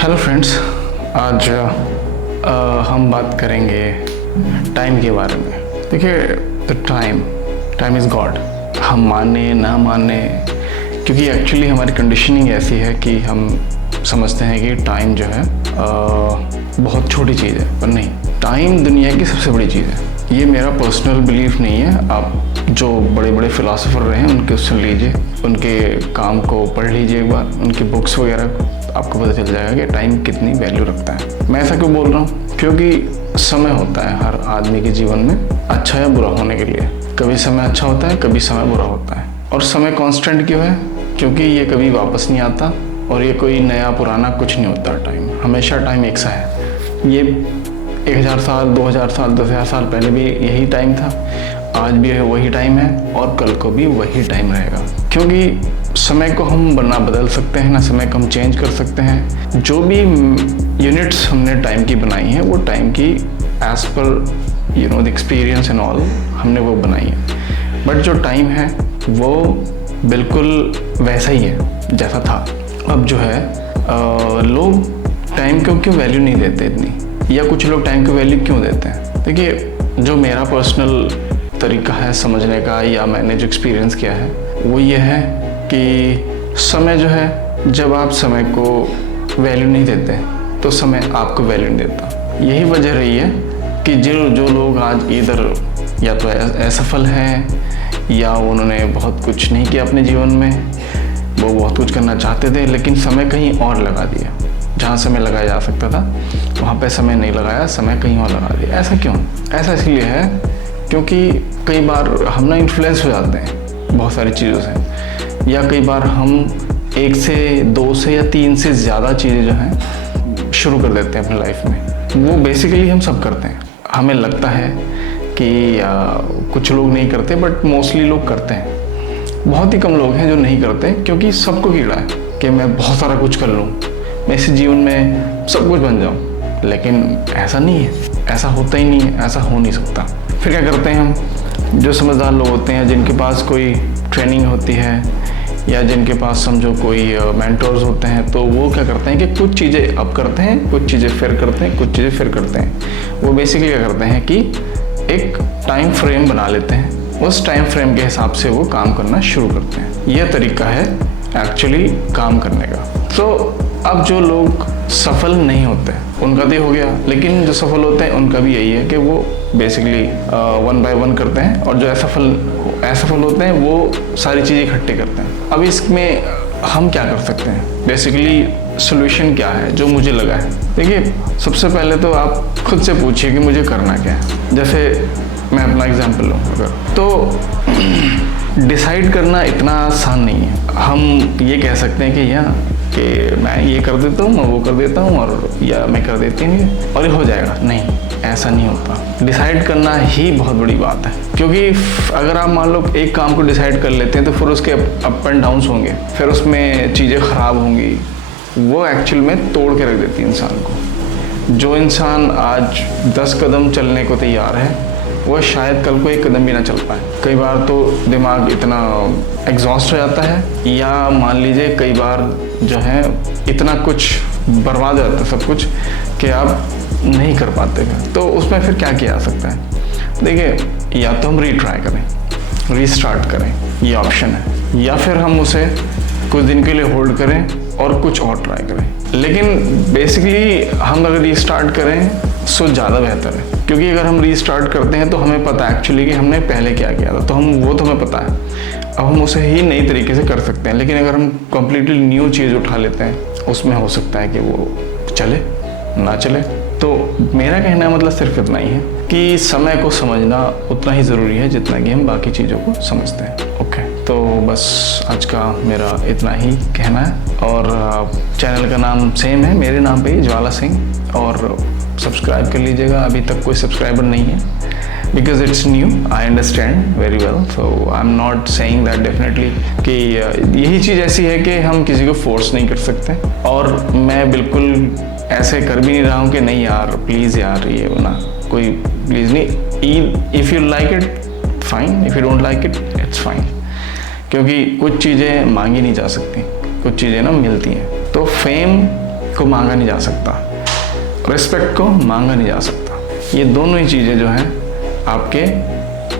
Hello friends, आज हम बात करेंगे टाइम के बारे में। देखिए, द टाइम इज़ गॉड। हम माने ना माने, क्योंकि एक्चुअली हमारी कंडीशनिंग ऐसी है कि हम समझते हैं कि टाइम जो है बहुत छोटी चीज़ है, पर नहीं, टाइम दुनिया की सबसे बड़ी चीज़ है। ये मेरा पर्सनल बिलीफ नहीं है। आप जो बड़े बड़े फिलोसोफर रहे हैं उनके सुन लीजिए, उनके काम को पढ़ लीजिए एक बार, उनकी बुक्स वगैरह, आपको पता चल जाएगा कि टाइम कितनी वैल्यू रखता है। मैं ऐसा क्यों बोल रहा हूँ? क्योंकि समय होता है हर आदमी के जीवन में, अच्छा या बुरा होने के लिए। कभी समय अच्छा होता है, कभी समय बुरा होता है। और समय कांस्टेंट क्यों है? क्योंकि ये कभी वापस नहीं आता और ये कोई नया पुराना कुछ नहीं होता। टाइम हमेशा टाइम एक सा है। ये 1000 साल, 2000 साल, 10,000 साल पहले भी यही टाइम था, आज भी वही टाइम है और कल को भी वही टाइम रहेगा। क्योंकि समय को हम ना बदल सकते हैं, ना समय को हम चेंज कर सकते हैं। जो भी यूनिट्स हमने टाइम की बनाई हैं वो टाइम की as per the experience and all हमने वो बनाई है। बट जो टाइम है वो बिल्कुल वैसा ही है जैसा था। अब जो है लोग टाइम को क्यों वैल्यू नहीं देते इतनी, या कुछ लोग टाइम को वैल्यू क्यों देते हैं? देखिए, जो मेरा पर्सनल तरीका है समझने का, या मैंने जो एक्सपीरियंस किया है, वो ये है कि समय जो है, जब आप समय को वैल्यू नहीं देते तो समय आपको वैल्यू नहीं देता। यही वजह रही है कि जो लोग आज इधर या तो असफल हैं, या उन्होंने बहुत कुछ नहीं किया अपने जीवन में, वो बहुत कुछ करना चाहते थे लेकिन समय कहीं और लगा दिया। जहाँ समय लगाया जा सकता था वहाँ पे समय नहीं लगाया, समय कहीं और लगा दिया। ऐसा क्यों? ऐसा इसलिए है क्योंकि कई बार हम ना इन्फ्लुएंस हो जाते हैं बहुत सारी चीज़ों से, या कई बार हम 1 से 2 से या 3 से ज़्यादा चीज़ें जो हैं शुरू कर देते हैं अपनी लाइफ में। वो बेसिकली हम सब करते हैं। हमें लगता है कि कुछ लोग नहीं करते, बट मोस्टली लोग करते हैं। बहुत ही कम लोग हैं जो नहीं करते, क्योंकि सबको कीड़ा है कि मैं बहुत सारा कुछ कर लूँ, मैं इस जीवन में सब कुछ बन जाऊँ। लेकिन ऐसा नहीं है, ऐसा होता ही नहीं है, ऐसा हो नहीं सकता। फिर क्या करते हैं हम? जो समझदार लोग होते हैं, जिनके पास कोई ट्रेनिंग होती है, या जिनके पास समझो कोई मेंटर्स होते हैं, तो वो क्या करते हैं कि कुछ चीज़ें अब करते हैं, कुछ चीज़ें फिर करते हैं, कुछ चीज़ें फिर करते हैं। वो बेसिकली क्या करते हैं कि एक टाइम फ्रेम बना लेते हैं, उस टाइम फ्रेम के हिसाब से वो काम करना शुरू करते हैं। यह तरीका है एक्चुअली काम करने का। तो अब जो लोग सफल नहीं होते उनका तो हो गया, लेकिन जो सफल होते हैं उनका भी यही है कि वो बेसिकली 1 by 1 करते हैं, और जो असफल होते हैं वो सारी चीज़ें इकट्ठी करते हैं। अब इसमें हम क्या कर सकते हैं? बेसिकली सोल्यूशन क्या है जो मुझे लगा है? देखिए, सबसे पहले तो आप खुद से पूछिए कि मुझे करना क्या है। जैसे मैं अपना एग्जांपल लूँ अगर, तो डिसाइड करना इतना आसान नहीं है। हम ये कह सकते हैं कि मैं ये कर देता हूँ, मैं वो कर देता हूँ, और या मैं कर देती हूँ और ये हो जाएगा। नहीं, ऐसा नहीं होता। डिसाइड करना ही बहुत बड़ी बात है, क्योंकि अगर आप मान लो एक काम को डिसाइड कर लेते हैं तो फिर उसके अप एंड डाउन्स होंगे, फिर उसमें चीज़ें ख़राब होंगी। वो एक्चुअल में तोड़ के रख देती है इंसान को। जो इंसान आज 10 कदम चलने को तैयार है, वो शायद कल को 1 कदम भी ना चल पाए। कई बार तो दिमाग इतना एग्जॉस्ट हो जाता है, या मान लीजिए कई बार जो है इतना कुछ बर्बाद हो जाता है सब कुछ कि आप नहीं कर पाते हैं। तो उसमें फिर क्या किया जा सकता है? देखिए, या तो हम रीट्राई करें, रीस्टार्ट करें, ये ऑप्शन है, या फिर हम उसे कुछ दिन के लिए होल्ड करें और कुछ और ट्राई करें। लेकिन बेसिकली हम अगर रीस्टार्ट करें सो ज़्यादा बेहतर है, क्योंकि अगर हम रीस्टार्ट करते हैं तो हमें पता है एक्चुअली कि हमने पहले क्या किया था, तो हमें पता है। अब हम उसे ही नई तरीके से कर सकते हैं। लेकिन अगर हम कम्प्लीटली न्यू चीज़ उठा लेते हैं, उसमें हो सकता है कि वो चले ना चले। तो मेरा कहना है मतलब सिर्फ इतना ही है कि समय को समझना उतना ही ज़रूरी है जितना कि हम बाकी चीज़ों को समझते हैं। ओके, तो बस आज का मेरा इतना ही कहना है। और चैनल का नाम सेम है मेरे नाम पे ही, ज्वाला सिंह, और सब्सक्राइब कर लीजिएगा। अभी तक कोई सब्सक्राइबर नहीं है, because it's new, I understand very well. So I am not saying that definitely कि यही चीज़ ऐसी है कि हम किसी को फोर्स नहीं कर सकते, और मैं बिल्कुल ऐसे कर भी नहीं रहा हूँ कि नहीं यार प्लीज़ यार ये ना, कोई प्लीज़ नहीं। If you like it fine, if you don't like it it's fine. क्योंकि कुछ चीज़ें मांगी नहीं जा सकती, कुछ चीज़ें ना मिलती हैं। तो फेम को मांगा नहीं जा सकता, रिस्पेक्ट को मांगा नहीं जा सकता। ये दोनों ही चीज़ें जो हैं आपके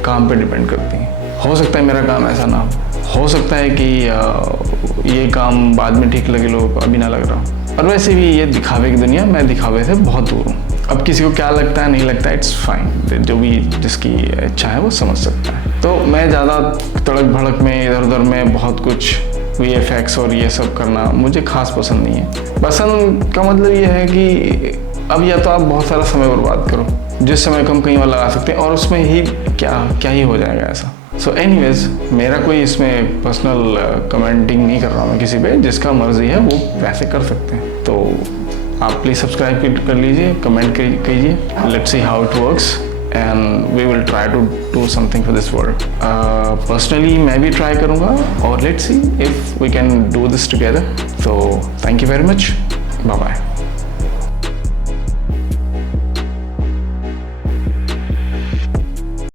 काम पे डिपेंड करती हैं। हो सकता है मेरा काम ऐसा ना हो सकता है कि ये काम बाद में ठीक लगे, लोगों को अभी ना लग रहा। और वैसे भी ये दिखावे की दुनिया, मैं दिखावे से बहुत दूर हूँ। अब किसी को क्या लगता है नहीं लगता, इट्स फाइन, जो भी जिसकी इच्छा है वो समझ सकता है। तो मैं ज़्यादा तड़क भड़क में इधर उधर में बहुत कुछ VFX और ये सब करना मुझे खास पसंद नहीं है। पसंद का मतलब ये है कि अब या तो आप बहुत सारा समय बर्बाद करो, जिस समय को हम कहीं और लगा सकते हैं, और उसमें ही क्या ही हो जाएगा ऐसा। सो एनीवेज, मेरा कोई इसमें पर्सनल कमेंटिंग नहीं कर रहा हूँ मैं किसी पे, जिसका मर्जी है वो वैसे कर सकते हैं। तो आप प्लीज़ सब्सक्राइब कर लीजिए, कमेंट कीजिए, let's see how it works and we will try to do something for this world. Personally मैं भी ट्राई करूँगा और let's see if we can do this together. तो thank you very much, bye bye.